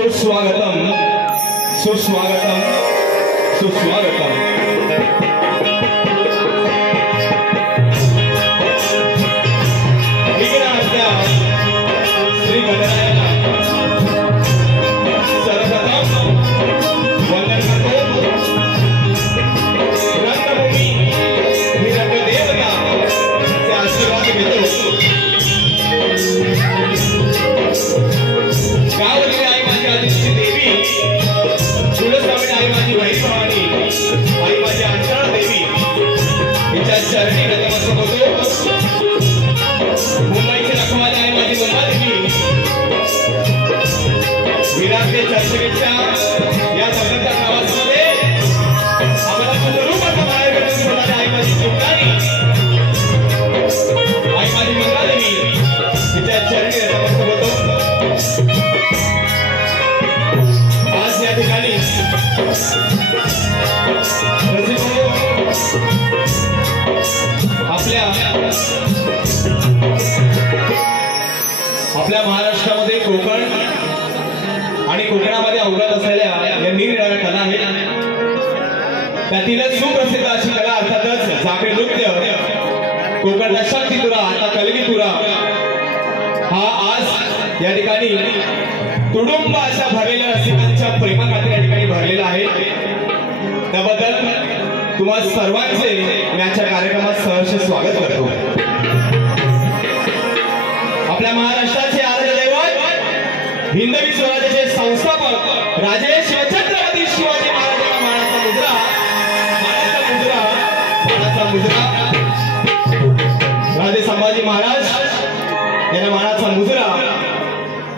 सुस्वागतम सुस्वागतम सुस्वागतम। श्री गणरायाला सर्वप्रथम वंदन करतो। रंगभूमी ही रंगदेवता ते आशीर्वाद घेतो। गावली आई माझी आदित्य देवी, तुळजाभवानी आई माझी वैभवानी, आई माझी अंतराळ देवी हिच्या चरणी नतमस्तक होतो। मुंबईची रखवाली आई माझी मुंबादेवी, विराटचे चर्चेच्या या जगण्याच्या प्रवासामध्ये आम्हाला सुखरूप असं बाहेर काढून सोडणारी आई माझी सुखारी, आई माझी मंगलादेवी हिच्या चरणी नतमस्तक होतो। आज या ठिकाणी आपल्या महाराष्ट्रामध्ये कोकण आणि कोकणामध्ये अवगत असलेल्या या निरनिराळ्या कला आहेत। त्यातीलच सुप्रसिद्ध अशी कला अर्थातच जागर नृत्य, कोकणचा शक्तितुरा आता कलगीतुरा हा आज या ठिकाणी तुडुंब अशा भरलेल्या रसिकांच्या प्रेमाखातीर या ठिकाणी भरलेला आहे। त्याबद्दल तुम्हा सर्वांचे मी आजच्या कार्यक्रमात सहर्ष स्वागत करतो। आपल्या महाराष्ट्राचे आराध्य दैवत हिंदवी स्वराज्याचे संस्थापक राजे शिवछत्रपती शिवाजी महाराजांना मानाचा मुजरा राजे संभाजी महाराज यांना मानाचा मुजरा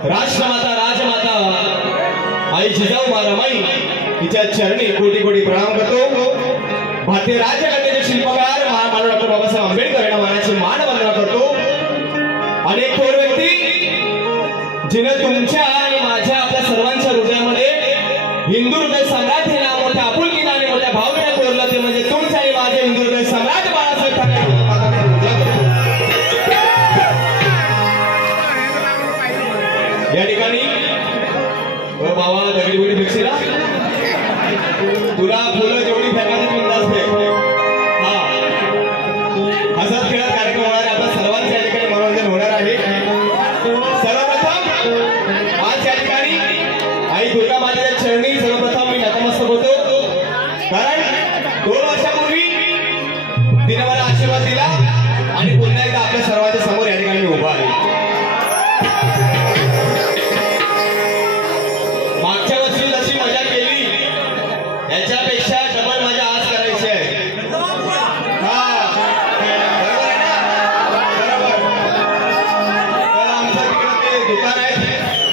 राष्ट्रमाता राजमाता आई जिजाऊ महारामाई हिच्या चरणी कोटी कोटी प्रणाम करतो। भारतीय राज्यघटनेचे शिल्पकार महामानव डॉक्टर बाबासाहेब आंबेडकर यांना मानाची मानवंदना करतो। आणि एक थोर व्यक्ती जिने तुमच्या आणि माझ्या आपल्या सर्वांच्या हृदयामध्ये हिंदू हृदय सम्राट हे नाव मोठ्या आपुलकीने आणि मोठ्या भावनेने कोरलं, ते म्हणजे तुमचे आणि माझे हिंदू हृदय सम्राट बाळासाहेब ठाकरे। या ठिकाणी बाबा दगडी बुडी भिक्षेला तुला फुलं जेवढी फेकायची बिंदास फेक। हा हसत खेळत कार्यक्रम होणार आहे। आपल्या सर्वांच्या या ठिकाणी मनोरंजन होणार आहे। सर्वप्रथम आज या ठिकाणी आई दुर्गा मातेच्या चरणी सर्वप्रथम मी नतमस्तक होतो, कारण 2 वर्षापूर्वी तिने मला आशीर्वाद दिला आणि पुन्हा एकदा आपल्या सर्वांच्या समोर या ठिकाणी मी उभा आहे। मागच्या वर्षी जशी मजा केली याच्यापेक्षा डबल मजा आज करायची आहे। हा बरोबर आहे ना? बरोबर। तर आमचं तिकडे ते दुकान आहे,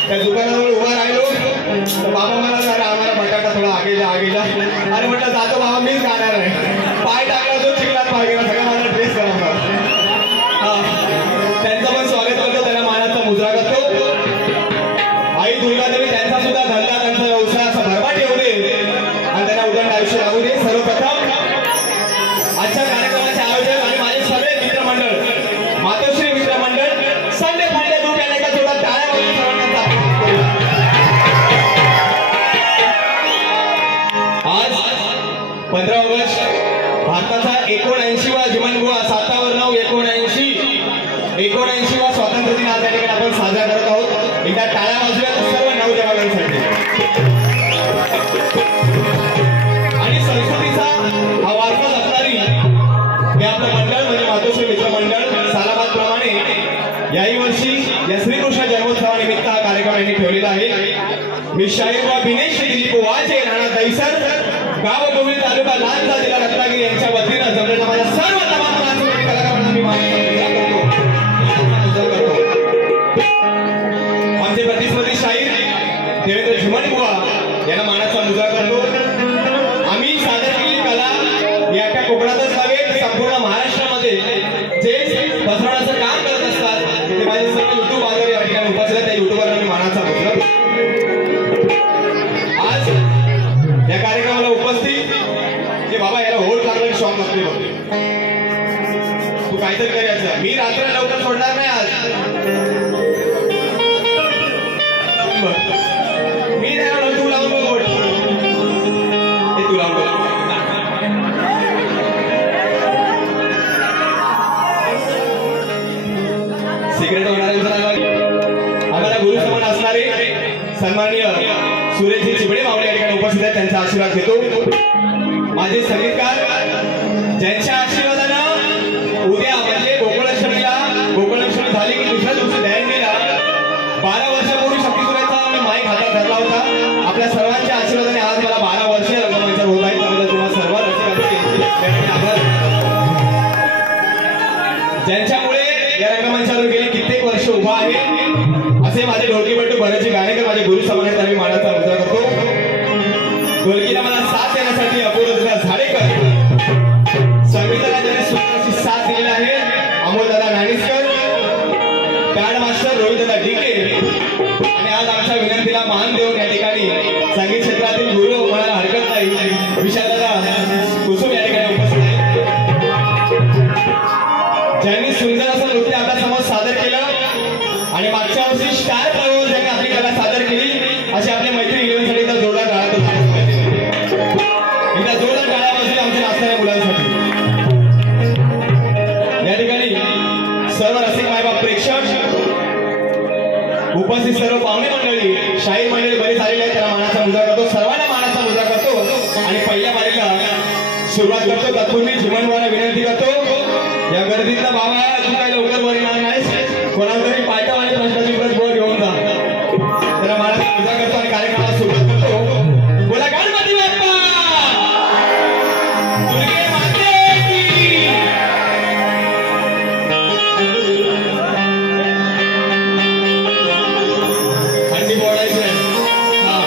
त्या दुकानावर उभा राहिलो तर बाबा मला जरा आम्हाला बटाटा थोडा आगे जा आणि म्हटलं जातो बाबा मीच गाणार आहे। पाय टाकला तो चिखलात पाय गेला, सगळं माझा ड्रेस करा। हा त्यांचं पण स्वागत करतो, त्यांना मानाचा मुजरा करतो। आई दुर्गादेवी त्यांचा सुद्धा धंदा त्यांचा व्यवसाय असा भरभराट येऊ दे आणि त्यांना उदंड आयुष्य लागू दे। सर्वप्रथम आजच्या कार्यक्रमाचे आयोजक आणि माझे सगळे मित्रमंडळ, मातोश्री मित्रमंडळ, संडे फायदे ग्रुप यांना एका जोरात टाळ्या वाजवून सर्वांना आज 15 ऑगस्ट भारताचा 79वा जीवनगुहा 79वा स्वातंत्र्य दिन आज या ठिकाणी आपण साजरा करत आहोत। एकदा टाळ्या वाजवूया सर्व नवजवानांसाठी। आणि संस्कृतीचा हा वारसा जपणारी हे आपलं मंडळ म्हणजे मातोश्री मित्रमंडळ सालाबाद प्रमाणे याही वर्षी या श्रीकृष्ण जन्मोत्सवानिमित्त हा कार्यक्रम यांनी ठेवलेला आहे। मी शाहीर व भिनेश दिलीप वाजे राणा दैसर गाव गोविंद तालुका लांजा जिल्हा रत्नागिरी यांच्या वतीनं जमलेल्या माझ्या सर्व तमाम कलाकारांना मी करतो। आमचे प्रतिस्पर्धी शाहीर देवेंद्र झुमनबुवा यांना मानाचा मुजरा करतो। आम्ही सादर केलेली कला या त्या कोकणातच नव्हे संपूर्ण महाराष्ट्रामध्ये जे पसरवण्याचं काम करत असतात ते माझे सर्व युट्यूब वगैरे या ठिकाणी उपस्थित त्या युट्यूबरला मी मानाचा मुजरा करतो। आज या कार्यक्रमाला उपस्थित जे बाबा याला होल चांगला शॉप नसते बघ सन्माननीय सुरेशजी चिबळे मावळे या ठिकाणी उपस्थित आहेत, त्यांचा आशीर्वाद घेतो। माझे संगीतकार ज्यांच्या आशीर्वादानं उद्या म्हणजे गोकुळाष्टमी झाली की दुसऱ्या दिवशी दहंडीला 12 वर्षापूर्वी शक्तीसुरेचा मी माईक हातात धरला होता। आपल्या सर्वांच्या आशीर्वादाने आज मला 12 वर्षे रंगमंचावर होत आहे, त्याबद्दल तुम्हा सर्व रसिकांचे आभार। ज्यांच्यामुळे या रंगमंचावर गेले कित्येक वर्ष उभा आहे असे माझे ढोलकीपट्टू भरतजी गाणेकर माझे गुरु समान आहेत, मी मानाचा मुद्रा करतो। ढोलकीला मला साथ देण्यासाठी अपूर्वदा झाडेकर, संगीताला ज्याने सुंदर साथ दिलेला आहे अमोलदादा नाणीसकर, बँड मास्टर रोहितदादा डिके, आणि आज आमच्या विनंतीला मान देऊन या ठिकाणी संगीत क्षेत्रातील गुरु म्हणायला हरकत नाही विशालदादा कुसुम या ठिकाणी उपस्थित आहेत, ज्यांनी सुंदर असं नृत्य आपल्या समोर सादर केलं आणि मागच्या वर्षी स्टार प्रयोग ज्यांनी आपली कला सादर केली अशी आपली मैत्री इलेव्हनसाठी तर जोरदार टाळ्या एकदा जोरदार टाळ्या वाजली आमच्या नाचणाऱ्या मुलांसाठी। या ठिकाणी सर्व रसिक मायबाप प्रेक्षक उपस्थित सर्व पाहुणे मंडळी शाहीर मंडळी बरेच आलेले आहेत, त्यांना मानाचा मुद्रा करतो, सर्वांना मानाचा मुद्रा करतो आणि पहिल्या बारीला सुरुवात करतो। तत्पूर्वी जीवनवाला विनंती करतो या गर्दीतला बाबा तू काय लवकर वर येणार नाहीस, कोणाला तरी पाठव आणि प्रश्नाची प्रत वर घेऊन जा, त्याला मानाचा मुद्रा करतो आणि कार्यक्रमाला सुरुवात करतो। बोला गणपती बाप्पा दुर्गे माते की हंडी बोलायचं हा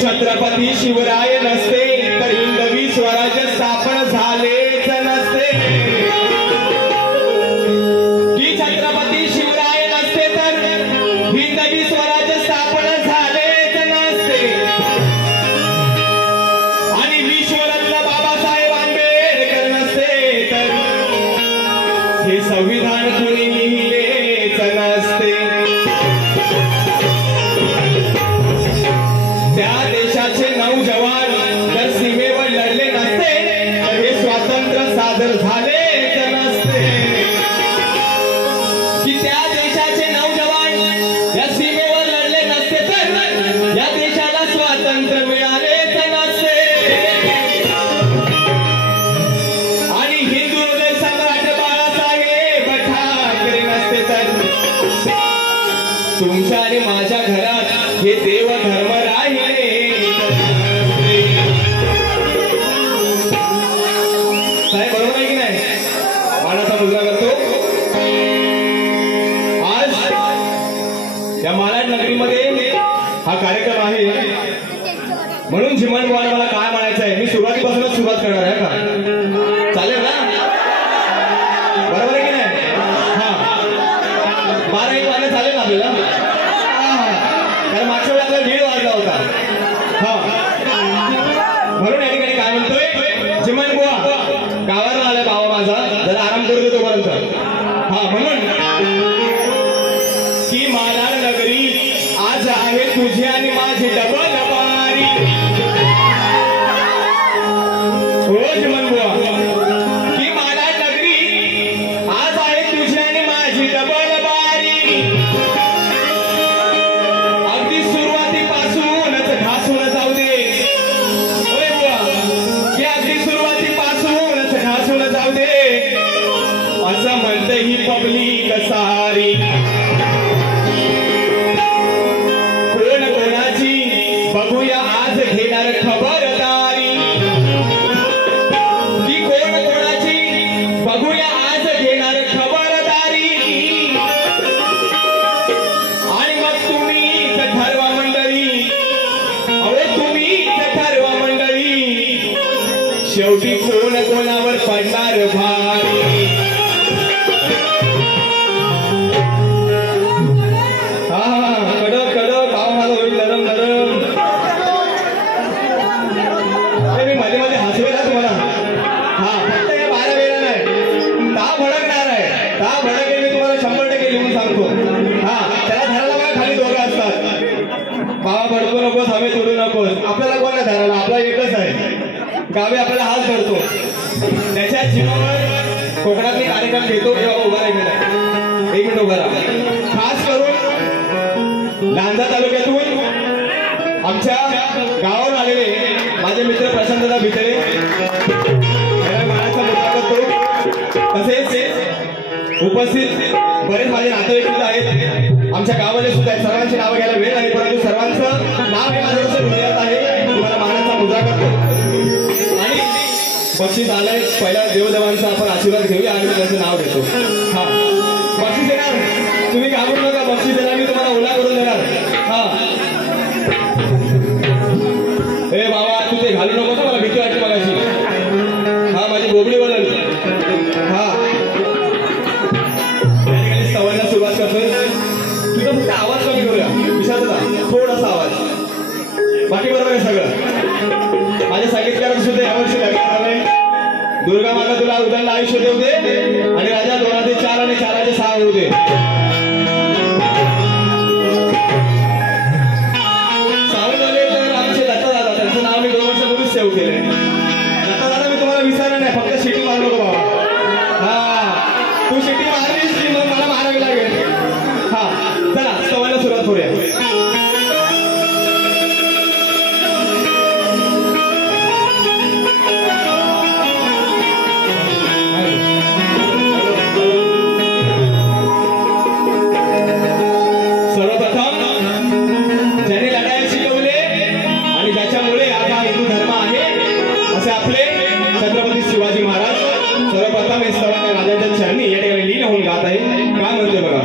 छत्रपती शिवराय नसते तर हिंदवी स्वराज्य स्थापन झालेच नसते, की छत्रपती शिवराय नसते तर हिंदवी स्वराज्य स्थापन झालेच नसते, आणि विश्वरत्न बाबासाहेब आंबेडकर नसते तर हे संविधान कुणी लिहिलेच नसते। त्या देशाचे 9 जवान जर सीमेवर लढले नसते तर हे स्वातंत्र्य सादर झालेच नसते। तुमच्या आणि माझ्या घरात हे देव धर्म राहिले. साहेब बरोबर आहे की नाही? मानाचा मुजरा करतो. आज या मालाड नगरीमध्ये हा कार्यक्रम आहे म्हणून चिमण बुवाला मला काय म्हणायचं आहे मी सुरुवातीपासूनच सुरुवात करणार आहे का? चालेल ना? बरोबर आहे की नाही? हा 12-1 वाजता चालेल ना आपल्याला? कारण मागच्या वेळी आपल्याला 1:30 वाजला होता. हा म्हणून या ठिकाणी काय म्हणतोय चिमण बुवा गावाला आलाय भावा माझा जरा आराम करू दे तोपर्यंत. हा म्हणून की मालाड नगरी आज आहे तुझी आणि माझी डबल बारी. हो चिमण बुवा की मालाड नगरी आज आहे तुझी आणि माझी डबल बारी. अगदी सुरुवातीपासूनच घासून जाऊ दे. होय बुवा की अगदी सुरुवातीपासूनच घासून जाऊ दे असं म्हणते ही पब्लिक सारी. कोण कोणाची बघूया आज घेणार खबरदारी. की कोण कोणाची बघूया आज घेणार खबरदारी. आणि मग तुम्हीच ठरवा मंडळी. अहो तुम्हीच ठरवा मंडळी शेवटी कोण कोणावर पडणार भारी. कडक कडक भाव माझा होईल नरम नरम. मी मध्ये मध्ये हसवेला तुम्हाला. हा फक्त या 12 वेळा नाही 10 भडकणार आहे. 10 भडके मी तुम्हाला 100% लिहून सांगतो. हा त्याला धरायला बघा खाली दोघं असतात. बाबा भडकू नकोस हवे तोडू नकोस. आपल्याला कोण नाही धरायला आपला एकच आहे. गावी आपल्याला हात धरतो. त्याच्या जीवावर कोकणातले कार्यक्रम घेतो तेव्हा उभा राहील नाही. 1 मिनिट उभा राहा. खास करून लांजा तालुक्यातून आमच्या गावावर आलेले माझे मित्र प्रशांतदा भितरे याला मानाचा मुद्दा करतो. तसेच उपस्थित बरेच माझे नातेवाईक आहेत आमच्या गावामध्ये सुद्धा आहेत. सर्वांची नावं घ्यायला वेळ नाही परंतु सर्वांचं नाव हे माझं हृदयात आहे. तुम्हाला मानाचा मुद्दा करतो आणि बक्षीस आलंय. पहिला देवदेवांचा आपण आशीर्वाद घेऊया आणि त्याचं नाव घेतो. हा बक्षीस येणार तुम्ही घाबरू नका. बक्षीस येणार मी तुम्हाला ओला करून देणार. हा हे बाबा तू ते घालू नको ना मला भीती वाटते मगाशी. हा माझी बोबडी बोलल. हा त्या ठिकाणी सवयला सुरुवात करतोय. तुझा फक्त आवाज कमी करूया विषयाचा थोडासा आवाज. बाकी बरोबर आहे सगळं. माझ्या संगीतकारांना सुद्धा यावर्षी लग्न झालंय. दुर्गा माता तुला उदंड आयुष्य देऊ दे आणि राजा 2,4 आणि 4,6 होऊ दे. सावंतवाले तर आमचे दत्तदादा त्यांचं नाव मी 2 वर्षापूर्वीच सेव्ह केलंय. दत्तदादा मी तुम्हाला विसरणार नाही. फक्त शिटी मारू नको बाबा. हा तू शिटी मारलीस की मग मला मारावी लागेल. हा चला सवयला सुरुवात करूया. छत्रपती शिवाजी महाराज सर्वप्रथम हे सर्व राजांच्या चरणी या ठिकाणी लीन होऊन गात आहे. काय म्हणते बघा.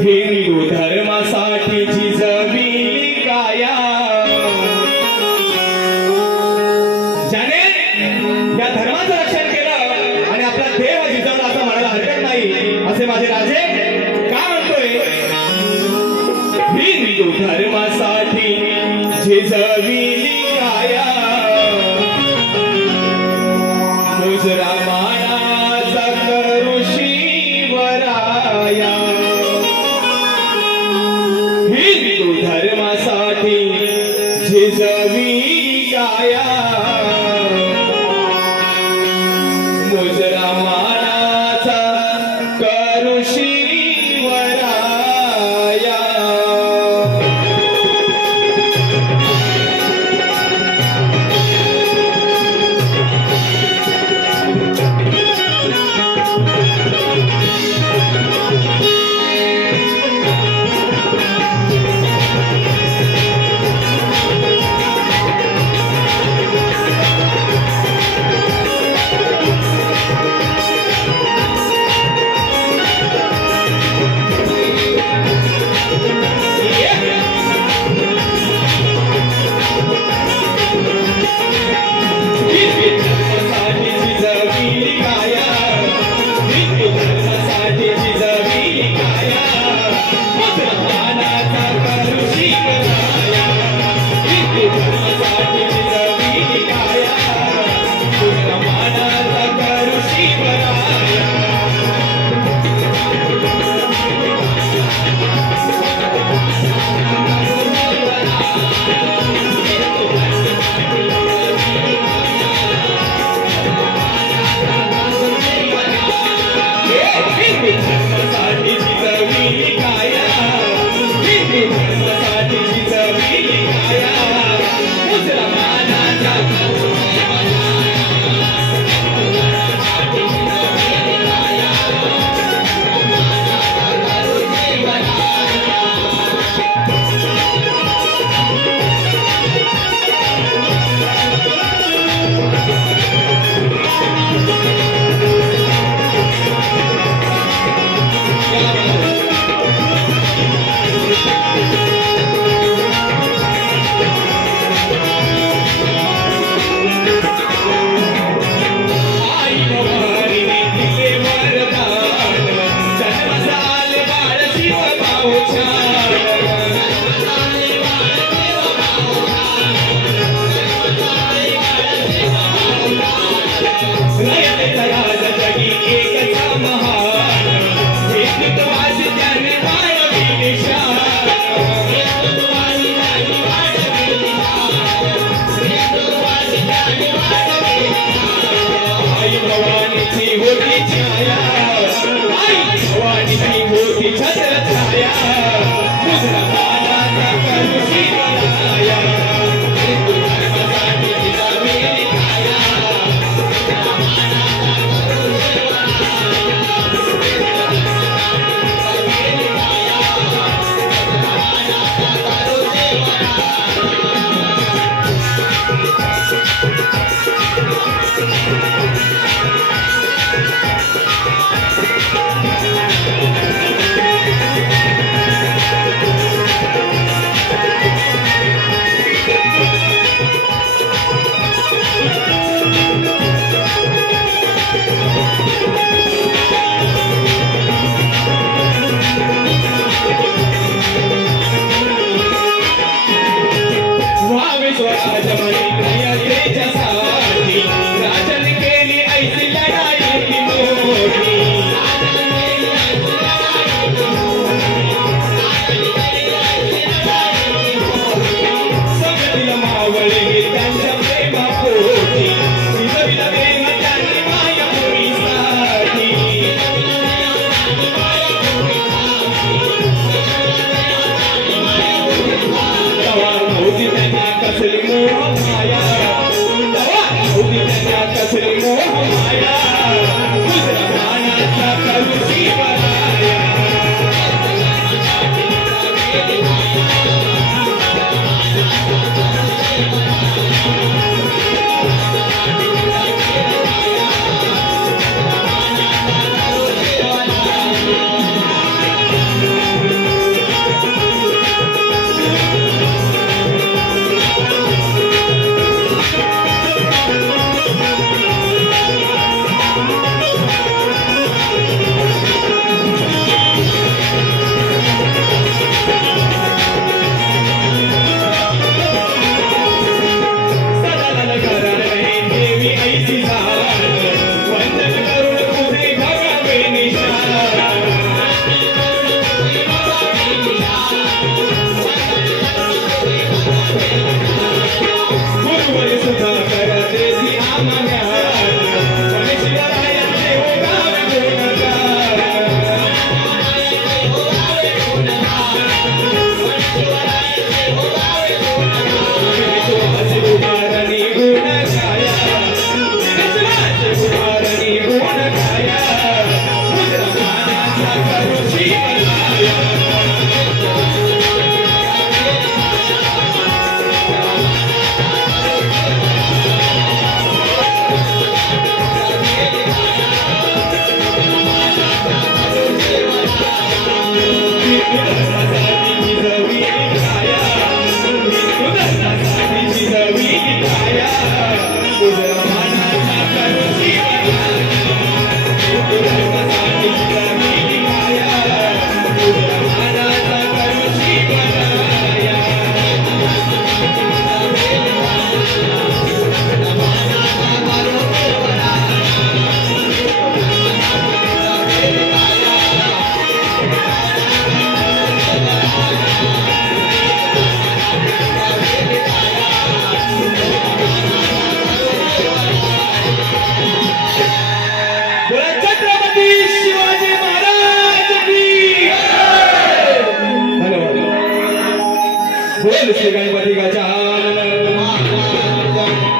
हिंदू धर्मासाठी झिजविली काया ज्याने या धर्माचं रक्षण केलं आणि आपला देव झिजवला असं म्हणायला हरकत नाही. असे माझे राजे काय म्हणतोय. हिंदू धर्मासाठी झिजविली काया मुजरा मानाचा करू शिवराया. हिंदू धर्मासाठी झिजविली काया मुजरा मानाचा करू शिवराया.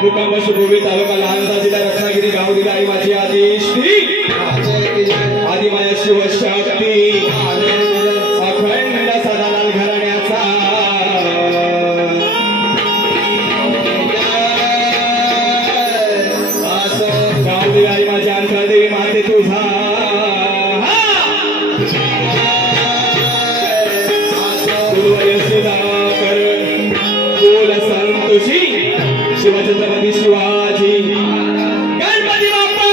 मुक्काम शुभोगी तालुका लहानसा जिल्हा रत्नागिरी गाव दिला आई माझी आदेश आदि माया शिवशक्ती अखंड सदालाल घराण्याचा गाव दिला आई माझी अंतर देवी माते तुझा संतोषी शिवछत्रपती शिवाजी गणपती बाप्पा